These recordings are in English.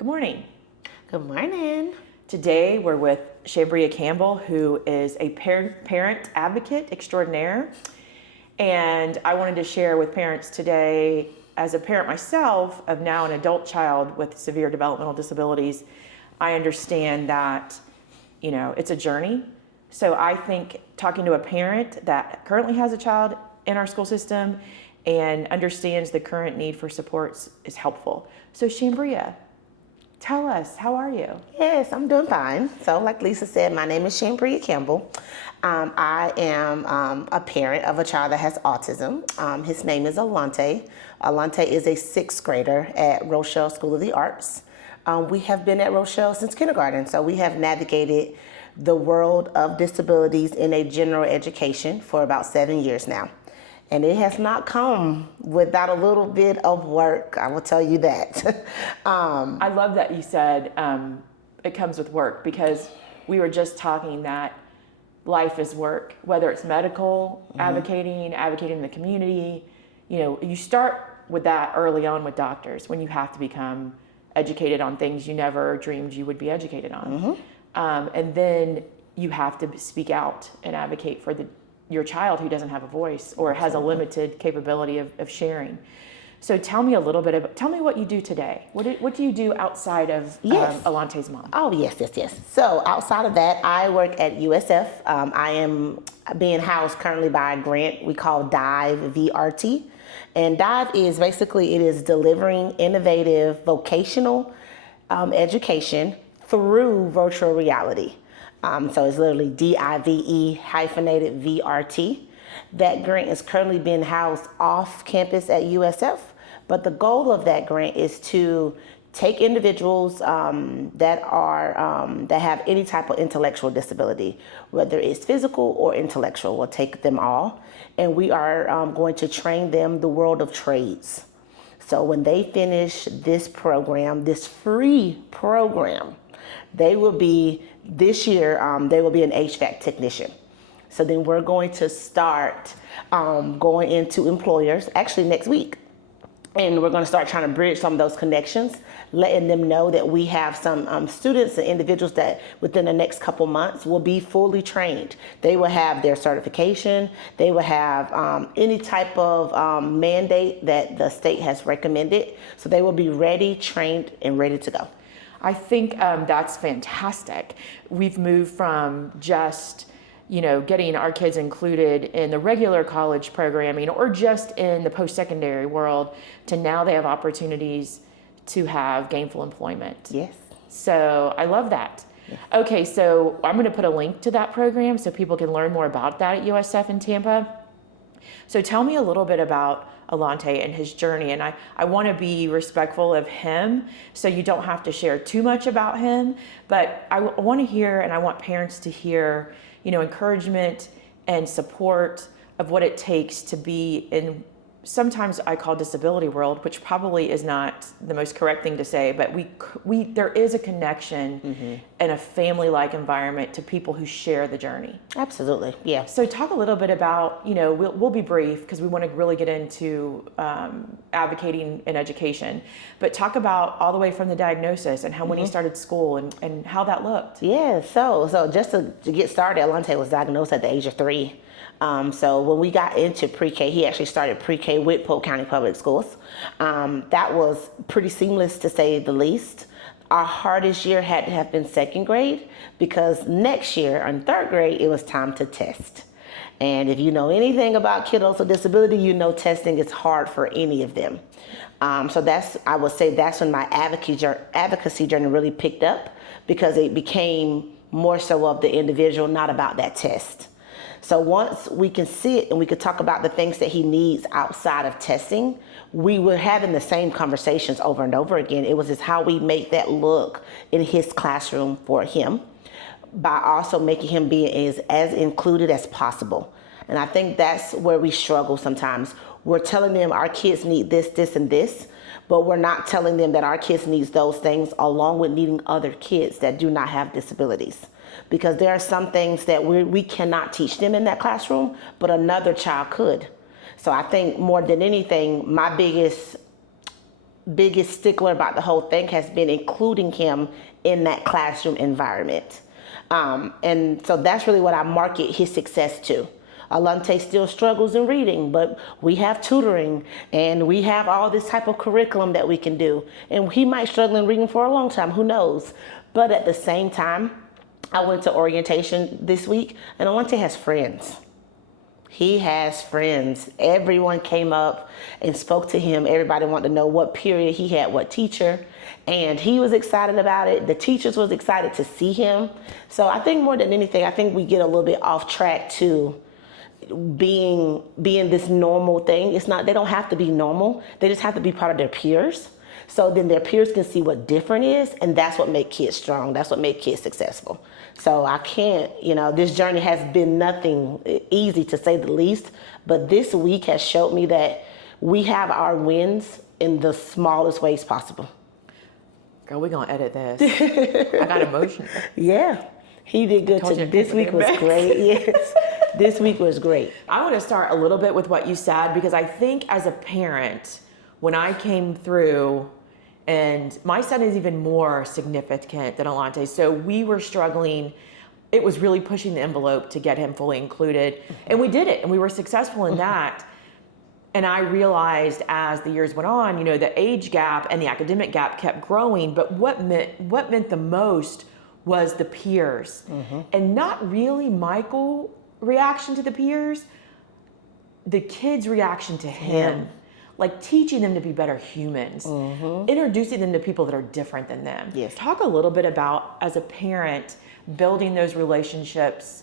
Good morning. Good morning. Today we're with Shambria Campbell, who is a parent advocate extraordinaire. And I wanted to share with parents today, as a parent myself of now an adult child with severe developmental disabilities, I understand that, it's a journey. So I think talking to a parent that currently has a child in our school system and understands the current need for supports is helpful. So Shambria, tell us, how are you? Yes, I'm doing fine. So like Lisa said, my name is Shambria Campbell. I am a parent of a child that has autism. His name is Alante. Alante is a 6th grader at Rochelle School of the Arts. We have been at Rochelle since kindergarten, so we have navigated the world of disabilities in a general education for about 7 years now. And it has not come without a little bit of work, I will tell you that. I love that you said it comes with work, because we were just talking that life is work, whether it's medical, advocating in the community. You start with that early on with doctors when you have to become educated on things you never dreamed you would be educated on. And then you have to speak out and advocate for your child who doesn't have a voice or has a limited capability of sharing. So tell me a little bit tell me what you do today. What do you do outside of Alante's mom? Oh, yes. So outside of that, I work at USF. I am being housed currently by a grant we call DIVE, VRT. And DIVE is basically, it is delivering innovative vocational education through virtual reality. So it's literally DIVE hyphenated VRT. That grant is currently being housed off campus at USF, but the goal of that grant is to take individuals that have any type of intellectual disability, whether it's physical or intellectual. We'll take them all, and we are going to train them the world of trades. So when they finish this program, this free program, they will be, this year, they will be an HVAC technician. So then we're going to start going into employers, actually next week. And we're going to start trying to bridge some of those connections, letting them know that we have some students and individuals that within the next couple months will be fully trained. They will have their certification. They will have any type of mandate that the state has recommended. So they will be ready, trained, and ready to go. I think that's fantastic. We've moved from just getting our kids included in the regular college programming or just in the post-secondary world to now they have opportunities to have gainful employment. Yes. So I love that. Yes. Okay, so I'm going to put a link to that program so people can learn more about that at USF in Tampa. So tell me a little bit about Alante and his journey, and I want to be respectful of him, so you don't have to share too much about him, but I want to hear, and I want parents to hear, encouragement and support of what it takes to be in, sometimes I call disability world, which probably is not the most correct thing to say, but there is a connection and a family-like environment to people who share the journey. Absolutely, yeah. So talk a little bit about, we'll be brief because we want to really get into advocating in education, but talk about all the way from the diagnosis and how when he started school and how that looked. Yeah, so just to get started, Alante was diagnosed at the age of 3. So when we got into pre-K, he actually started pre-K with Polk County Public Schools. That was pretty seamless to say the least. Our hardest year had to have been 2nd grade because next year in 3rd grade, it was time to test. And if you know anything about kiddos with disability, you know testing is hard for any of them. So I would say that's when my advocacy journey really picked up, because it became more so of the individual, not about that test. So once we can sit and we could talk about the things that he needs outside of testing, we were having the same conversations over and over again. It was just how we make that look in his classroom for him by also making him be as included as possible. And I think that's where we struggle sometimes. We're telling them our kids need this, this, and this, but we're not telling them that our kids needs those things along with needing other kids that do not have disabilities. Because there are some things that we cannot teach them in that classroom, but another child could. So I think more than anything, my biggest biggest stickler about the whole thing has been including him in that classroom environment. And so that's really what I market his success to. Alante still struggles in reading, but we have tutoring and we have all this type of curriculum that we can do. And he might struggle in reading for a long time, who knows? But at the same time, I went to orientation this week and Alante has friends. He has friends. Everyone came up and spoke to him. Everybody wanted to know what period he had, what teacher. And he was excited about it. The teachers was excited to see him. So I think more than anything, I think we get a little bit off track to being this normal thing. It's not, they don't have to be normal. They just have to be part of their peers. So then their peers can see what different is, and that's what makes kids strong. That's what makes kids successful. So I can't, this journey has been nothing easy to say the least, but this week has showed me that we have our wins in the smallest ways possible. Girl, we're gonna edit this. I got emotional. Yeah, he did good too. This week was great, yes. This week was great. I want to start a little bit with what you said, because I think as a parent, when I came through, and my son is even more significant than Alante, so we were struggling. It was really pushing the envelope to get him fully included, and we did it, and we were successful in that. And I realized as the years went on, the age gap and the academic gap kept growing, but what meant the most was the peers, and not really Michael's reaction to the peers, the kids' reaction to him. Like teaching them to be better humans, introducing them to people that are different than them. Yes. Talk a little bit about, as a parent, building those relationships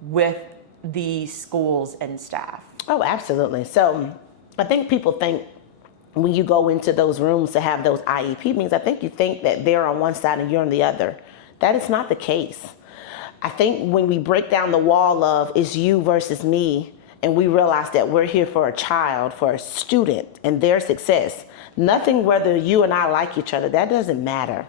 with the schools and staff. Oh, absolutely. So I think people think when you go into those rooms to have those IEP meetings, I think you think that they're on one side and you're on the other. That is not the case. I think when we break down the wall of it's you versus me, and we realize that we're here for a child, for a student and their success. Nothing whether you and I like each other, that doesn't matter.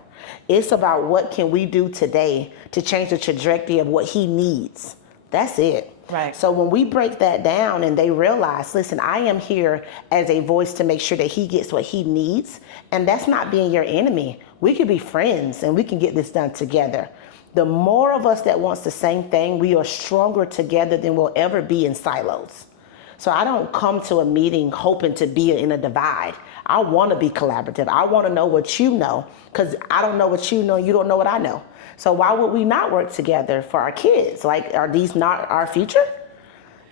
It's about what can we do today to change the trajectory of what he needs. That's it. Right. So when we break that down and they realize, listen, I am here as a voice to make sure that he gets what he needs, and that's not being your enemy. We can be friends and we can get this done together. The more of us that wants the same thing, we are stronger together than we'll ever be in silos. So I don't come to a meeting hoping to be in a divide. I want to be collaborative. I want to know what you know, because I don't know what you know, you don't know what I know. So why would we not work together for our kids? Like, are these not our future?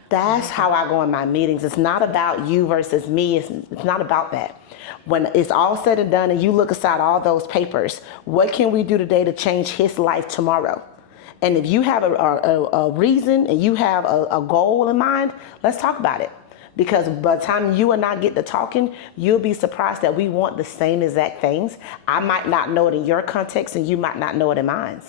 That's how I go in my meetings. It's not about you versus me. It's not about that. When it's all said and done and you look aside all those papers, what can we do today to change his life tomorrow? And if you have a reason and you have a goal in mind, let's talk about it. Because by the time you and I get to talking, you'll be surprised that we want the same exact things. I might not know it in your context and you might not know it in mine.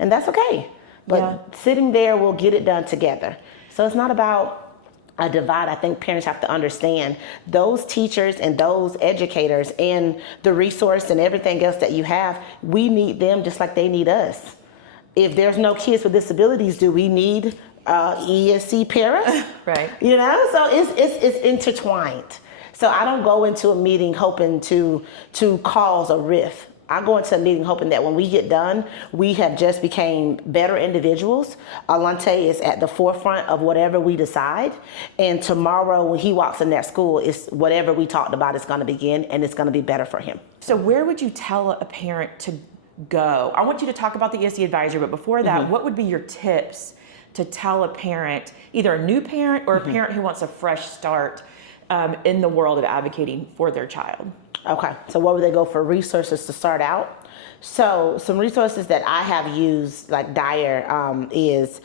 And that's okay. But sitting there, we'll get it done together. So it's not about a divide. I think parents have to understand those teachers and those educators and the resource and everything else that you have, we need them just like they need us. If there's no kids with disabilities, do we need ESE para? Right. So it's intertwined. So I don't go into a meeting hoping to cause a rift. I go into a meeting hoping that when we get done, we have just became better individuals. Alante is at the forefront of whatever we decide. And tomorrow when he walks in that school, it's whatever we talked about is going to begin and it's going to be better for him. So where would you tell a parent to go? I want you to talk about the ESE advisor, but before that, what would be your tips to tell a parent, either a new parent or a parent who wants a fresh start in the world of advocating for their child? Okay, so where would they go for resources to start out? So some resources that I have used, like Dyer, is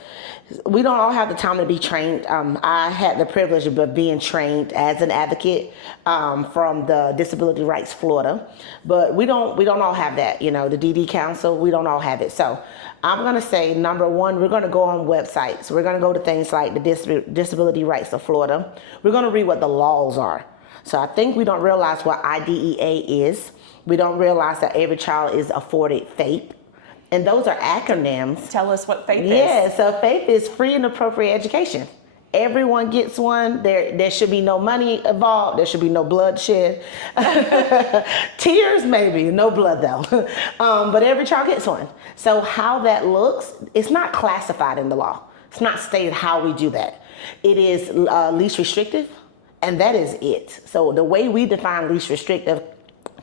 we don't all have the time to be trained. I had the privilege of being trained as an advocate from the Disability Rights Florida, but we don't all have that. The DD Council, we don't all have it. So I'm gonna say, number one, we're gonna go on websites. We're gonna go to things like the Disability Rights of Florida. We're gonna read what the laws are. So I think we don't realize what IDEA is. We don't realize that every child is afforded FAPE. And those are acronyms. Tell us what FAPE is. Yeah, so FAPE is free and appropriate education. everyone gets one. There should be no money involved. There should be no bloodshed. Tears, maybe, no blood though. But every child gets one. So how that looks, it's not classified in the law. It's not stated how we do that. It is least restrictive, and that is it. So the way we define least restrictive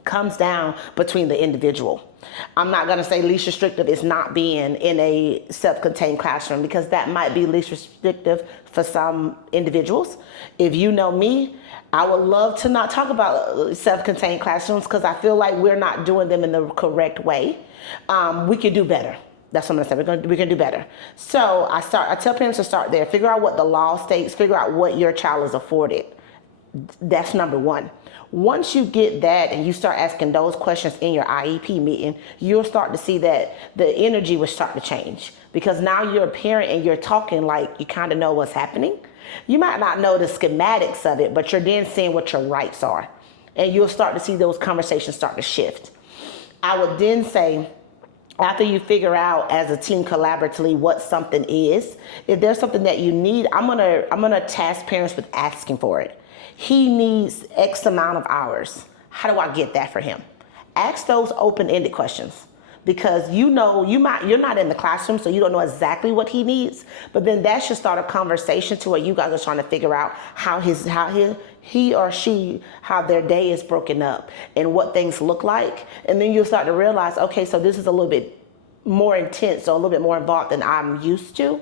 comes down between the individual. I'm not going to say least restrictive is not being in a self-contained classroom, because that might be least restrictive for some individuals. If you know me, I would love to not talk about self-contained classrooms because I feel like we're not doing them in the correct way. We could do better. That's what I'm gonna say. We can do better. So I tell parents to start there. Figure out what the law states. Figure out what your child is afforded. That's number one. Once you get that and you start asking those questions in your IEP meeting, you'll start to see that the energy will start to change, because now you're a parent and you're talking like you kind of know what's happening. You might not know the schematics of it, but you're then seeing what your rights are, and you'll start to see those conversations start to shift. I would then say, after you figure out as a team collaboratively what something is, if there's something that you need, I'm gonna task parents with asking for it. He needs X amount of hours. How do I get that for him? Ask those open-ended questions, because you're not in the classroom, so you don't know exactly what he needs. But then that should start a conversation to where you guys are trying to figure out how he or she, how their day is broken up and what things look like. And then you'll start to realize, okay, so this is a little bit more intense or a little bit more involved than I'm used to.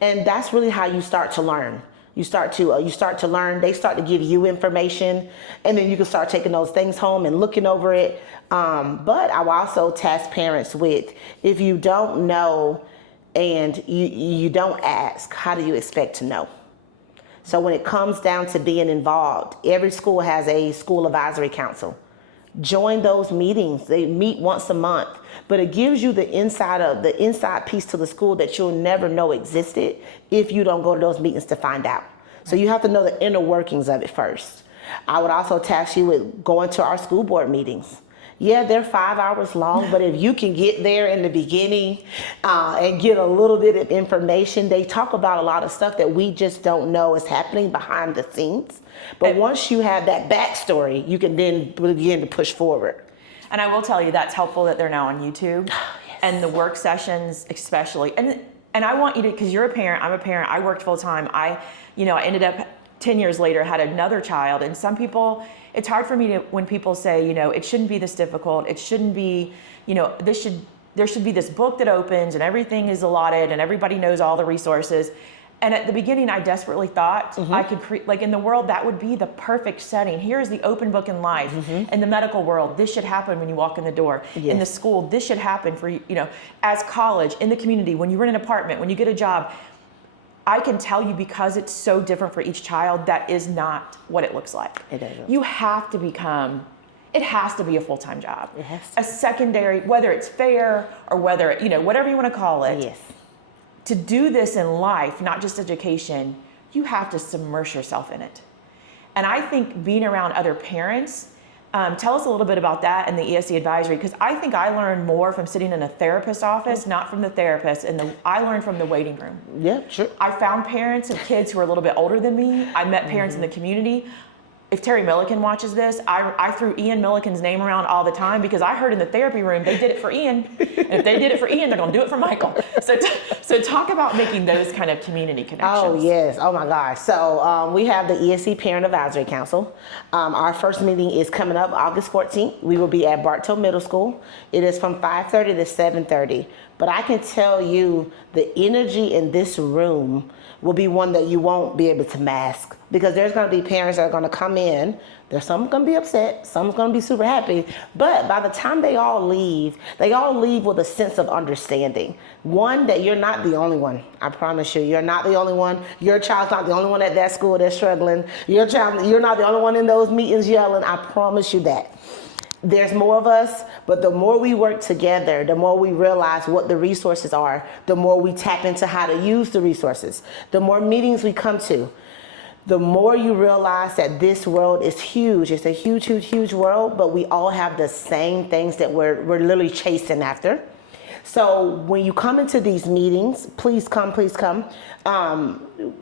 And that's really how you start to learn. You start to learn. They start to give you information, and then you can start taking those things home and looking over it. But I will also task parents with, if you don't know and you don't ask, how do you expect to know? So when it comes down to being involved, every school has a school advisory council. Join those meetings. They meet once a month, but it gives you the inside piece to the school that you'll never know existed if you don't go to those meetings to find out. So you have to know the inner workings of it first. I would also task you with going to our school board meetings. Yeah, they're 5 hours long, but if you can get there in the beginning and get a little bit of information, they talk about a lot of stuff that we just don't know is happening behind the scenes. But once you have that backstory, you can then begin to push forward. And I will tell you, that's helpful that they're now on YouTube. Yes. And the work sessions especially. And I want you to, because you're a parent, I'm a parent, I worked full time. I ended up 10 years later, had another child. And some people, it's hard for me to, when people say, it shouldn't be this difficult. It shouldn't be, there should be this book that opens and everything is allotted and everybody knows all the resources. And at the beginning, I desperately thought I could create, like in the world, that would be the perfect setting. Here's the open book in life. In the medical world, this should happen when you walk in the door. Yes. In the school, this should happen for you, as college, in the community, when you rent an apartment, when you get a job. I can tell you, because it's so different for each child, that is not what it looks like. It isn't. You have to become, it has to be a full-time job. It has to. A secondary, whether it's fair or whether, whatever you want to call it. Yes. To do this in life, not just education, you have to submerge yourself in it. And I think being around other parents, tell us a little bit about that and the ESE advisory, because I think I learned more from sitting in a therapist's office, not from the therapist, I learned from the waiting room. Yeah, sure. I found parents of kids who are a little bit older than me. I met parents in the community. If Terry Milliken watches this, I threw Ian Milliken's name around all the time, because I heard in the therapy room they did it for Ian. And if they did it for Ian, they're going to do it for Michael. So talk about making those kind of community connections. Oh, yes. Oh, my gosh. So we have the ESE Parent Advisory Council. Our first meeting is coming up August 14th. We will be at Bartow Middle School. It is from 5:30 to 7:30. But I can tell you the energy in this room will be one that you won't be able to mask, because there's going to be parents that are going to come in. There's some going to be upset, some's going to be super happy, but by the time they all leave with a sense of understanding. One, that you're not the only one. I promise you, you're not the only one. Your child's not the only one at that school that's struggling. You're not the only one in those meetings yelling. I promise you that. There's more of us, but the more we work together, the more we realize what the resources are, the more we tap into how to use the resources, the more meetings we come to, the more you realize that this world is huge. It's a huge, huge, huge world, but we all have the same things that we're literally chasing after. So when you come into these meetings, please come, please come.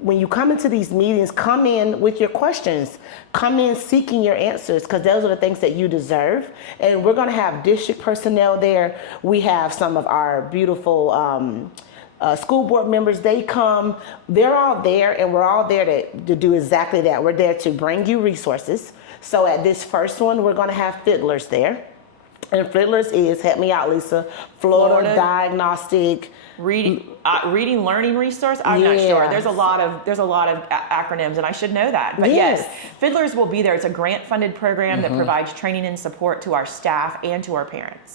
When you come into these meetings, come in with your questions. Come in seeking your answers, because those are the things that you deserve. And we're going to have district personnel there. We have some of our beautiful school board members. They come. They're all there, and we're all there to do exactly that. We're there to bring you resources. So at this first one, we're going to have Fiddlers there. And Fiddlers is, help me out, Lisa, Florida Diagnostic Reading learning resource. I'm not sure. There's a lot of acronyms, and I should know that. But yes, Fiddlers will be there. It's a grant-funded program that provides training and support to our staff and to our parents.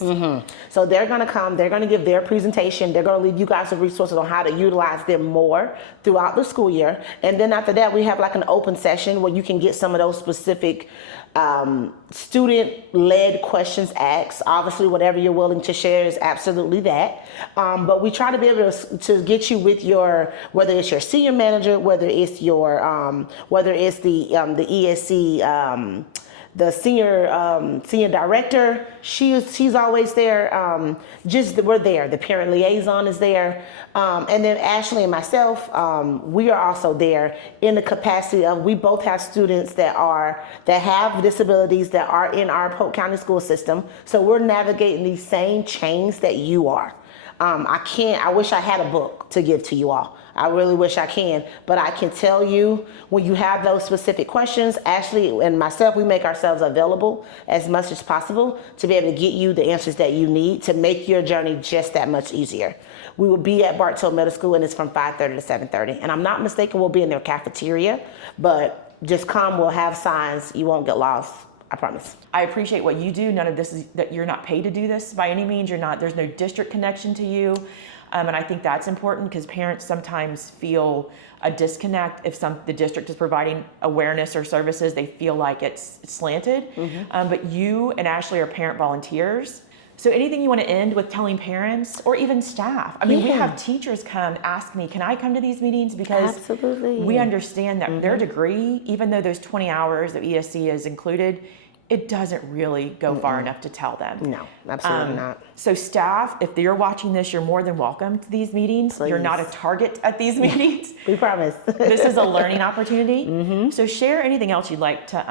So they're going to come. They're going to give their presentation. They're going to leave you guys with resources on how to utilize them more throughout the school year. And then after that, we have like an open session where you can get some of those specific student-led questions asked. Obviously, whatever you're willing to share is absolutely that. But we try to be able to get you with your, whether it's your senior manager, whether it's your, whether it's the ESE, the senior director. She's always there. We're there. The parent liaison is there. And then Ashley and myself, we are also there in the capacity of, we both have students that have disabilities that are in our Polk County school system. So we're navigating these same chains that you are. I wish I had a book to give to you all. I really wish I can, but I can tell you, when you have those specific questions, Ashley and myself, we make ourselves available as much as possible to be able to get you the answers that you need to make your journey just that much easier. We will be at Bartow Middle School, and it's from 5:30 to 7:30. And I'm not mistaken, we'll be in their cafeteria, but just come, we'll have signs, you won't get lost. I promise. I appreciate what you do. None of this is that you're not paid to do this by any means. There's no district connection to you. And I think that's important, because parents sometimes feel a disconnect if the district is providing awareness or services. They feel like it's slanted. But you and Ashley are parent volunteers. So anything you want to end with telling parents or even staff? I mean, we have teachers come ask me, can I come to these meetings? Because absolutely, we understand that their degree, even though those 20 hours of ESE is included, it doesn't really go far enough to tell them. No, absolutely not. So staff, if you're watching this, you're more than welcome to these meetings. Please. You're not a target at these meetings. We promise. This is a learning opportunity. So share anything else you'd like to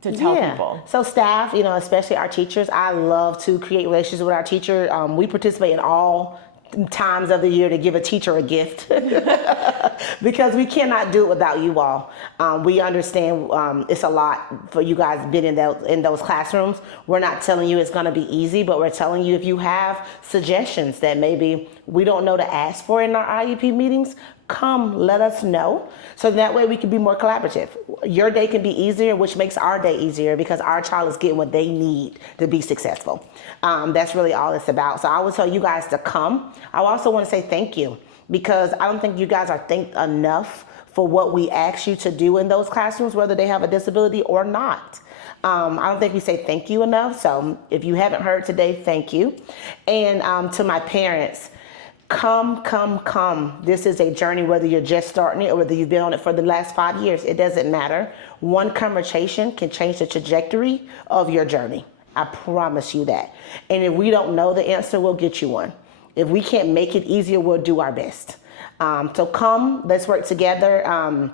tell people. So staff, especially our teachers, I love to create relationships with our teacher. We participate in all times of the year to give a teacher a gift because we cannot do it without you all. We understand it's a lot for you guys being in those classrooms. We're not telling you it's going to be easy, but we're telling you, if you have suggestions that maybe we don't know to ask for in our IEP meetings, come let us know, so that way we can be more collaborative. Your day can be easier, which makes our day easier, because our child is getting what they need to be successful. That's really all it's about. So I will tell you guys to come. I also want to say thank you, because I don't think you guys are thanked enough for what we ask you to do in those classrooms, whether they have a disability or not. I don't think we say thank you enough. So if you haven't heard today, thank you. And to my parents, come. This is a journey, whether you're just starting it or whether you've been on it for the last 5 years. It doesn't matter. One conversation can change the trajectory of your journey. I promise you that. And if we don't know the answer, we'll get you one. If we can't make it easier, we'll do our best. So come, let's work together.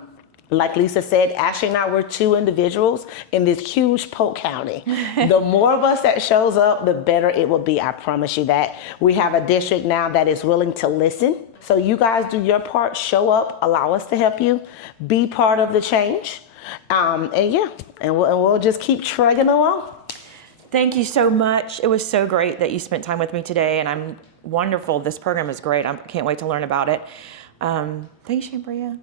Like Lisa said, Ashley and I were 2 individuals in this huge Polk County. The more of us that shows up, the better it will be. I promise you that. We have a district now that is willing to listen. So you guys do your part, show up, allow us to help you, be part of the change. And we'll just keep trugging along. Thank you so much. It was so great that you spent time with me today, and I'm wonderful. This program is great. I can't wait to learn about it. Thanks, Shambria.